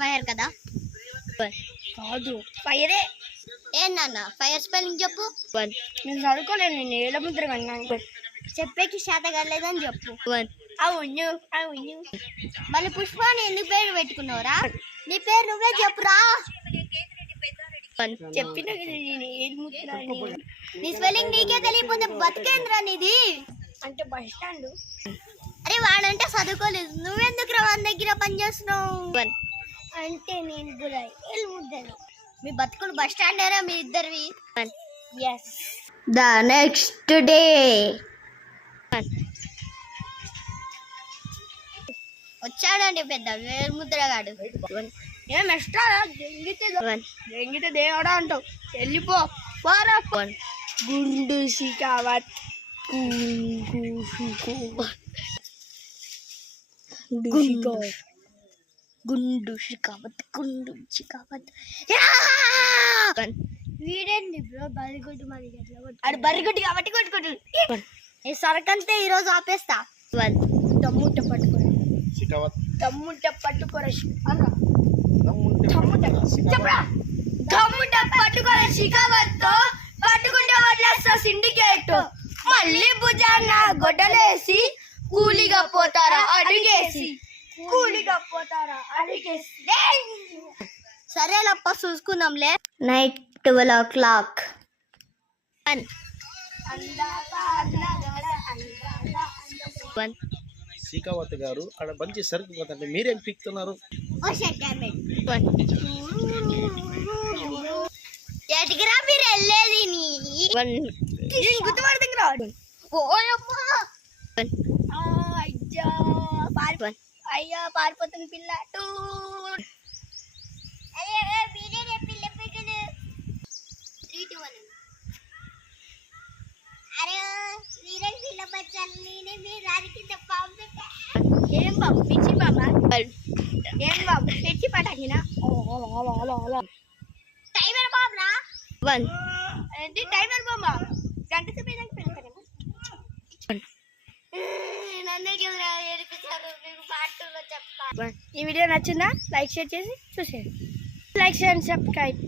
Fire కదా కాదు ఫైరే. ఏందన్న ఫైర్ స్పెల్లింగ్ చెప్పు. నేను చదువుకోలేను, నేను ఏళ్ళ ముద్ర కన్నా. చెప్పేకి శాత కాలేదని చెప్పు. అవును అవును. మళ్ళీ పుష్ప అని ఎందుకు పేరు పెట్టుకున్నావురా? నీ పేరు నువ్వే చెప్పురా. చెప్పిన కదా నేను ఏళ్ళ ముద్ర అని. నీ స్పెల్లింగ్ నీకే తెలియకపోతే బతికేంద్రా నీది. అంటే బస్ స్టాండ్. అరే వాడంటే చదువుకోలేదు, నువ్వెందుకు రా వాని దగ్గర పని చేస్తున్నావు? అంటే నేను కూడా ఏళ్ళ ముద్రని. మీ బతుకులు బస్ స్టాండ్ ఏరా మీ ఇద్దరివి. ఎస్. ద నెక్స్ట్ డే వచ్చాడండి పెద్ద వేరుముద్రగాడు. ఏం ఎక్స్ట్రా దెంగితే దేవుడా అంటావు. వెళ్ళిపో పోరా. గుండు శిఖావత్ గుండు షికావత్ గుండు షికావత్. వీడేంది బ్రో బరిగొట్టు మరి అది బరిగొట్టి కాబట్టి కొట్టుకుంటు. ఈ సరకంతే ఈరోజు ఆపేస్తా. దమ్ముంట పట్టుకోరా దమ్ముంట పట్టుకోరా దమ్ముంట పట్టుకోరా శిఖావత్తో పట్టుకుంటే వదిలేస్తా సిండికేట్. మళ్ళీ భుజాన గొడ్డలేసి కూలిగా పోతారా అడిగేసి కూలిగా పోతారా అడిగేసి. సరేలప్ప చూసుకుందాంలే. Night 12 o'clock. శిఖావత్ గారు అక్కడ మంచి సరుకు పోతుంటే మీరేం పీక్తున్నారు? ఎటుకురా మీరు వెళ్ళేది? గుర్తుపడుతుంది రాడు. అయ్యా పారిపోతుంది పిల్ల. ఏం బాబు పిచ్చి బాబా? ఏం బాబు పిచ్చి పటాకినా? టైమర్ బాబురా. ఏంటి టైమర్ బాబా? గంట సేపు పెడతారేమో. నన్నే కదా ఏడిపిస్తారు. మీకు పార్ట్ 2లో చెప్తా. ఈ వీడియో నచ్చిందా? లైక్ షేర్ చేసి చూసేయండి. Like share and subscribe.